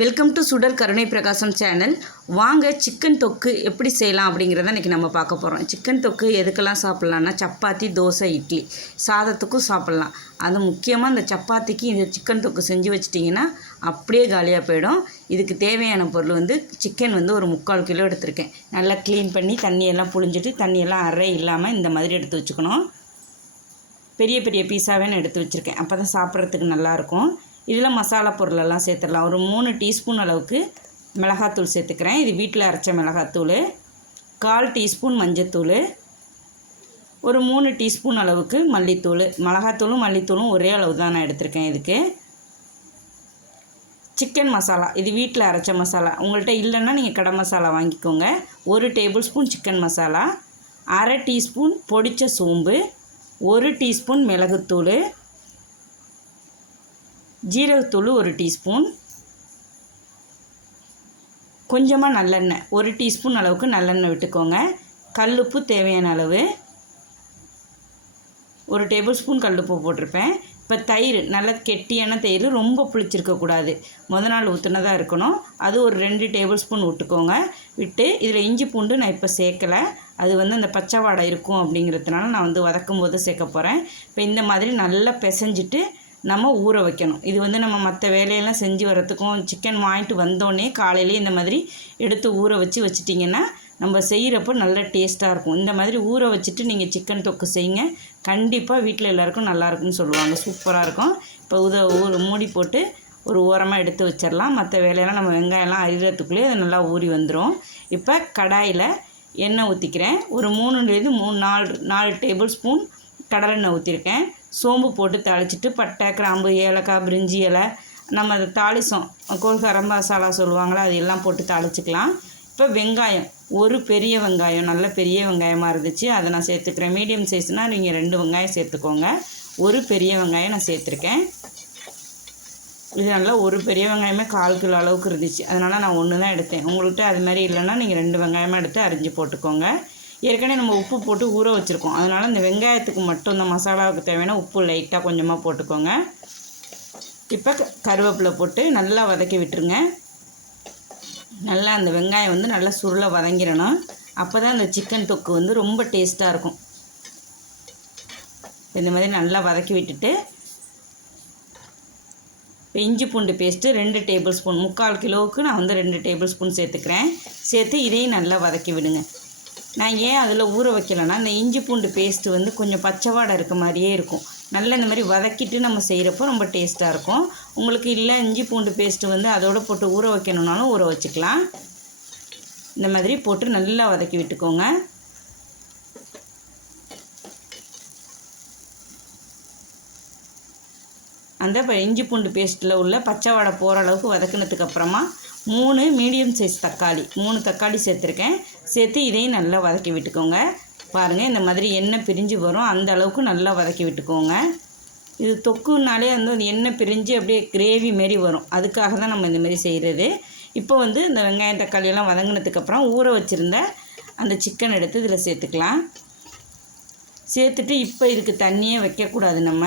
Welcome to சுடர் கருணை பிரகாசம் சேனல் வாங்க சிக்கன் தொக்கு எப்படி செய்யலாம் அப்படிங்கிறத இன்றைக்கி நம்ம பார்க்க போகிறோம் சிக்கன் தொக்கு எதுக்கெல்லாம் சாப்பிட்லான்னா சப்பாத்தி தோசை இட்லி சாதத்துக்கும் சாப்பிட்லாம். அது முக்கியமாக இந்த சப்பாத்திக்கு இந்த சிக்கன் தொக்கு செஞ்சு வச்சிட்டிங்கன்னா அப்படியே காலியாக போயிடும். இதுக்கு தேவையான பொருள் வந்து சிக்கன் வந்து ஒரு முக்கால் கிலோ எடுத்திருக்கேன். நல்லா க்ளீன் பண்ணி தண்ணியெல்லாம் புழிஞ்சிட்டு தண்ணியெல்லாம் அரை இல்லாமல் இந்த மாதிரி எடுத்து வச்சுக்கணும். பெரிய பெரிய பீஸாவே நான் எடுத்து வச்சுருக்கேன். அப்போ தான் சாப்பிட்றதுக்கு நல்லாயிருக்கும் இதில் மசாலா பொருளெல்லாம் சேர்த்துடலாம். ஒரு மூணு டீஸ்பூன் அளவுக்கு மிளகாத்தூள் சேர்த்துக்கிறேன். இது வீட்டில் அரைச்ச மிளகாத்தூள் கால் டீஸ்பூன் மஞ்சத்தூள் ஒரு மூணு டீஸ்பூன் அளவுக்கு மல்லித்தூள். மிளகாத்தூளும் மல்லித்தூளும் ஒரே அளவு தான் நான் எடுத்திருக்கேன் இதுக்கு. சிக்கன் மசாலா இது வீட்டில் அரைச்ச மசாலா. உங்கள்கிட்ட இல்லைன்னா நீங்கள் கடை மசாலா வாங்கிக்கோங்க. ஒரு டேபிள் ஸ்பூன் சிக்கன் மசாலா அரை டீஸ்பூன் பொடித்த சோம்பு ஒரு டீஸ்பூன் மிளகுத்தூள் ஜீரகத்தூள் ஒரு டீஸ்பூன். கொஞ்சமாக நல்லெண்ணெய் ஒரு டீஸ்பூன் அளவுக்கு நல்லெண்ணெய் விட்டுக்கோங்க. கல்லுப்பு தேவையான அளவு. ஒரு டேபிள் ஸ்பூன் கல்லுப்பு போட்டிருப்பேன். இப்போ தயிர் நல்ல கெட்டியான தயிர் ரொம்ப புளிச்சிருக்கக்கூடாது முத நாள் ஊற்றுனதாக இருக்கணும். அது ஒரு ரெண்டு டேபிள் ஸ்பூன் விட்டுக்கோங்க விட்டு இதில் இஞ்சி பூண்டு நான் இப்போ சேர்க்கலை. அது வந்து அந்த பச்சை வாடை இருக்கும் அப்படிங்கிறதுனால நான் வந்து வதக்கும் போது சேர்க்க போகிறேன் இப்போ இந்த மாதிரி நல்லா பிசைஞ்சிட்டு நம்ம ஊற வைக்கணும். இது வந்து நம்ம மற்ற வேலையெல்லாம் செஞ்சு வரத்துக்கும் சிக்கன் வாங்கிட்டு வந்தோடனே காலையிலே இந்த மாதிரி எடுத்து ஊற வச்சு வச்சிட்டிங்கன்னா நம்ம செய்கிறப்போ நல்ல டேஸ்ட்டாக இருக்கும். இந்த மாதிரி ஊற வச்சுட்டு நீங்கள் சிக்கன் தொக்கு செய்யுங்க. கண்டிப்பாக வீட்டில் எல்லாருக்கும் நல்லாயிருக்குன்னு சொல்லுவாங்க. சூப்பராக இருக்கும். இப்போ உத ஊற மூடி போட்டு ஒரு ஓரமாக எடுத்து வச்சிடலாம் மற்ற வேலையெல்லாம் நம்ம வெங்காயம்லாம் அரிகிறதுக்குள்ளேயே அது நல்லா ஊறி வந்துடும் இப்போ கடாயில் எண்ணெய் ஊற்றிக்கிறேன் ஒரு மூணுலேருந்து மூணு நாலு நாலு டேபிள் ஸ்பூன் கடலெண்ணெய் ஊற்றிருக்கேன் சோம்பு போட்டு தாளிச்சிட்டு பட்டை கிராம்பு ஏலக்காய் பிரிஞ்சி இலை நம்ம அதை தாளிசம். கோல்கரம் மசாலா சொல்லுவாங்களே அது எல்லாம் போட்டு தாளிச்சிக்கலாம். இப்போ வெங்காயம் ஒரு பெரிய வெங்காயம் நல்ல பெரிய வெங்காயமாக இருந்துச்சு. அதை நான் சேர்த்துக்கிறேன். மீடியம் சைஸ்னால் நீங்கள் ரெண்டு வெங்காயம் சேர்த்துக்கோங்க. ஒரு பெரிய வெங்காயம் நான் சேர்த்துருக்கேன். இது நல்லா ஒரு பெரிய வெங்காயமே கால் கிலோ அளவுக்கு இருந்துச்சு. அதனால் நான் ஒன்று தான் எடுத்தேன். உங்கள்கிட்ட அது மாதிரி இல்லைன்னா நீங்கள் ரெண்டு வெங்காயமாக எடுத்து அரிஞ்சு போட்டுக்கோங்க. ஏற்கனவே நம்ம உப்பு போட்டு ஊற வச்சுருக்கோம். அதனால் இந்த வெங்காயத்துக்கு மட்டும் இந்த மசாலாவுக்கு தேவையான உப்பு லைட்டாக கொஞ்சமாக போட்டுக்கோங்க. இப்போ கருவேப்பிலை போட்டு நல்லா வதக்கி விட்டுருங்க. நல்லா அந்த வெங்காயம் வந்து நல்லா சுருளை வதங்கிடணும். அப்போ தான் அந்த சிக்கன் தொக்கு வந்து ரொம்ப டேஸ்ட்டாக இருக்கும். இந்த மாதிரி நல்லா வதக்கி விட்டுட்டு இப்போ இஞ்சி பூண்டு பேஸ்ட்டு ரெண்டு டேபிள் ஸ்பூன் முக்கால் கிலோவுக்கு நான் வந்து ரெண்டு டேபிள் ஸ்பூன் சேர்த்துக்கிறேன். சேர்த்து இதையும் நல்லா வதக்கி விடுங்க. நான் ஏன் அதில் ஊற வைக்கலைன்னா இந்த இஞ்சி பூண்டு பேஸ்ட்டு வந்து கொஞ்சம் பச்சைவாடை இருக்க மாதிரியே இருக்கும். நல்லா இந்த மாதிரி வதக்கிட்டு நம்ம செய்கிறப்போ ரொம்ப டேஸ்ட்டாக இருக்கும். உங்களுக்கு இல்லை இஞ்சி பூண்டு பேஸ்ட்டு வந்து அதோட போட்டு ஊற வைக்கணுன்னாலும் ஊற வச்சுக்கலாம். இந்த மாதிரி போட்டு நல்லா வதக்கி விட்டுக்கோங்க. அந்த இப்போ இஞ்சி பூண்டு பேஸ்ட்டில் உள்ள பச்சை வாடை போகிற அளவுக்கு வதக்குனதுக்கு அப்புறமா மூணு மீடியம் சைஸ் தக்காளி மூணு தக்காளி சேர்த்துருக்கேன். சேர்த்து இதையும் நல்லா வதக்கி விட்டுக்கோங்க. பாருங்கள் இந்த மாதிரி எண்ணெய் பிரிஞ்சு வரும். அந்த அளவுக்கு நல்லா வதக்கி விட்டுக்கோங்க. இது தொக்குனாலே வந்து அந்த எண்ணெய் பிரிஞ்சு அப்படியே கிரேவி மாரி வரும். அதுக்காக தான் நம்ம இந்தமாரி செய்கிறது இப்போ வந்து இந்த வெங்காயம் தக்காளியெல்லாம் வதங்கினதுக்கப்புறம் ஊற வச்சுருந்த அந்த சிக்கன் எடுத்து இதில் சேர்த்துக்கலாம். சேர்த்துட்டு இப்போ இதுக்கு தண்ணியே வைக்கக்கூடாது நம்ம.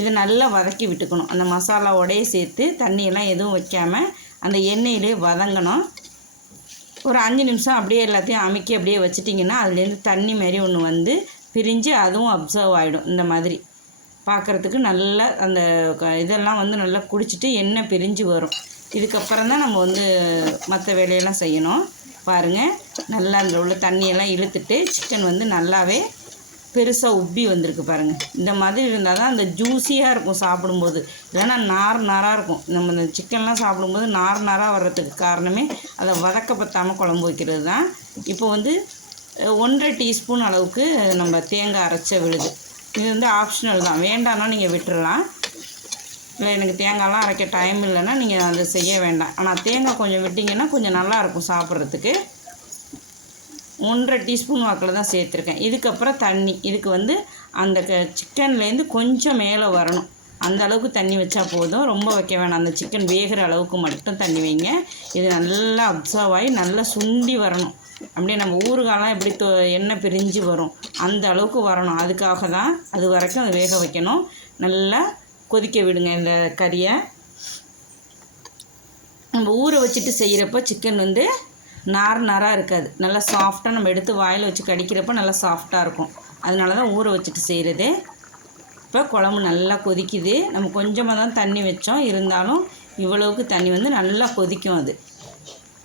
இதை நல்லா வதக்கி விட்டுக்கணும். அந்த மசாலாவோடய சேர்த்து தண்ணியெல்லாம் எதுவும் வைக்காமல் அந்த எண்ணெயிலே வதங்கணும். ஒரு அஞ்சு நிமிஷம் அப்படியே எல்லாத்தையும் அமைக்கி அப்படியே வச்சிட்டிங்கன்னா அதுலேருந்து தண்ணி மாதிரி ஒன்று வந்து பிரிஞ்சு அதுவும் அப்சர்வ் ஆகிடும் இந்த மாதிரி பார்க்குறதுக்கு நல்லா அந்த இதெல்லாம் வந்து நல்லா குடிச்சிட்டு எண்ணெய் பிரிஞ்சு வரும். இதுக்கப்புறம் தான் நம்ம வந்து மற்ற வேலையெல்லாம் செய்யணும். பாருங்கள் நல்லா அந்த உள்ள தண்ணியெல்லாம் இழுத்துட்டு சிக்கன் வந்து நல்லாவே பெருசாக உப்பி வந்திருக்கு பாருங்கள் இந்த மாதிரி இருந்தால் தான் அந்த ஜூஸியாக இருக்கும் சாப்பிடும்போது. இல்லைன்னா நார் நாராக இருக்கும். நம்ம இந்த சிக்கன்லாம் சாப்பிடும்போது நார் நாராக வர்றதுக்கு காரணமே அதை வதக்க பற்றாமல் குழம்பு வைக்கிறது தான். இப்போ வந்து ஒன்றரை டீஸ்பூன் அளவுக்கு நம்ம தேங்காய் அரைச்ச விழுது. இது வந்து ஆப்ஷனல் தான். வேண்டாம்னா நீங்கள் விட்டுறலாம். இல்லை எனக்கு தேங்காய்லாம் அரைக்க டைம் இல்லைன்னா நீங்கள் அதை செய்ய வேண்டாம். ஆனால் தேங்காய் கொஞ்சம் விட்டிங்கன்னா கொஞ்சம் நல்லாயிருக்கும் சாப்பிட்றதுக்கு. ஒன்றரை டீஸ்பூன் வாக்கில் தான் சேர்த்துருக்கேன். இதுக்கப்புறம் தண்ணி. இதுக்கு வந்து அந்த க- சிக்கன்லேருந்து கொஞ்சம் மேலே வரணும். அந்த அளவுக்கு தண்ணி வச்சா போதும். ரொம்ப வைக்க வேணாம். அந்த சிக்கன் வேகிற அளவுக்கு மட்டும் தண்ணி வைங்க. இது நல்லா அப்சர்வ் ஆகி நல்லா சுண்டி வரணும். அப்படியே நம்ம ஊறுகாலாம் எப்படி தொ எண்ணெய் பிரிஞ்சு வரும். அந்த அளவுக்கு வரணும். அதுக்காக தான் அது வரைக்கும் அதை வேக வைக்கணும். நல்லா கொதிக்க விடுங்க இந்த கறியை. நம்ம ஊற வச்சுட்டு செய்கிறப்போ சிக்கன் வந்து நார் நாராக இருக்காது. நல்லா சாஃப்டாக நம்ம எடுத்து வாயில் வச்சு கடிக்கிறப்போ நல்லா சாஃப்டாக இருக்கும். அதனால தான் ஊற வச்சுட்டு செய்கிறது இப்போ குழம்பு நல்லா கொதிக்குது. நம்ம கொஞ்சமாக தான் தண்ணி வச்சோம். இருந்தாலும் இவ்வளவுக்கு தண்ணி வந்து நல்லா கொதிக்கும் அது.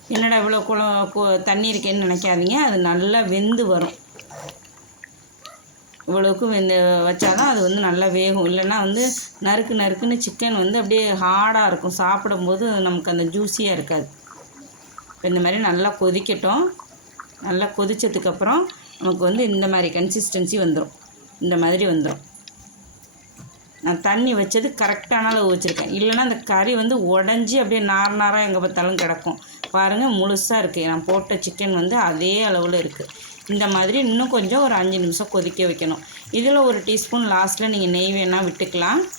என்னடா இவ்வளோ குளம் கொ- தண்ணி இருக்கேன்னு நினைக்காதீங்க. அது நல்லா வெந்து வரும். இவ்வளவுக்கு வெந்து வச்சாதான் அது வந்து நல்லா வேகும். இல்லைன்னா வந்து நறுக்கு நறுக்குன்னு சிக்கன் வந்து அப்படியே ஹார்டாக இருக்கும். சாப்பிடும்போது நமக்கு அந்த ஜூஸியாக இருக்காது. இப்போ இந்த மாதிரி நல்லா கொதிக்கட்டும். நல்லா கொதித்ததுக்கப்புறம் நமக்கு வந்து இந்த மாதிரி கன்சிஸ்டன்சி வந்துடும் இந்த மாதிரி வந்துடும் நான் தண்ணி வச்சது கரெக்டான அளவு வச்சுருக்கேன். இல்லைன்னா அந்த கறி வந்து உடஞ்சி அப்படியே நார் நாராக எங்கே பார்த்தாலும் கிடக்கும். பாருங்கள் முழுசாக இருக்குது நான் போட்ட சிக்கன் வந்து அதே அளவில் இருக்குது இந்த மாதிரி இன்னும் கொஞ்சம் ஒரு அஞ்சு நிமிஷம் கொதிக்க வைக்கணும். இதில் ஒரு டீஸ்பூன் லாஸ்ட்டில் நீங்கள் நெய் வேணால் விட்டுக்கலாம்.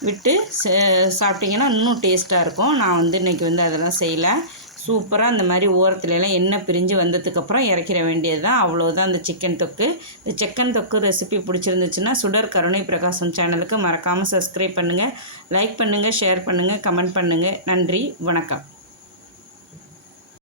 விட்டு ச- சாப்பிட்டீங்கன்னா இன்னும் டேஸ்ட்டாக இருக்கும். நான் வந்து இன்றைக்கி வந்து அதெல்லாம் செய்யலை. சூப்பராக இந்த மாதிரி ஓரத்துலலாம் எண்ணெய் பிரிஞ்சு வந்ததுக்கப்புறம் இறக்கிற வேண்டியது தான் அவ்வளோதான் அந்த சிக்கன் தொக்கு. இந்த சிக்கன் தொக்கு ரெசிபி பிடிச்சிருந்துச்சுன்னா சுடர் கருணை பிரகாசம் சேனலுக்கு மறக்காமல் சப்ஸ்கிரைப் பண்ணுங்கள் லைக் பண்ணுங்கள் ஷேர் பண்ணுங்கள் கமெண்ட் பண்ணுங்கள் நன்றி வணக்கம்.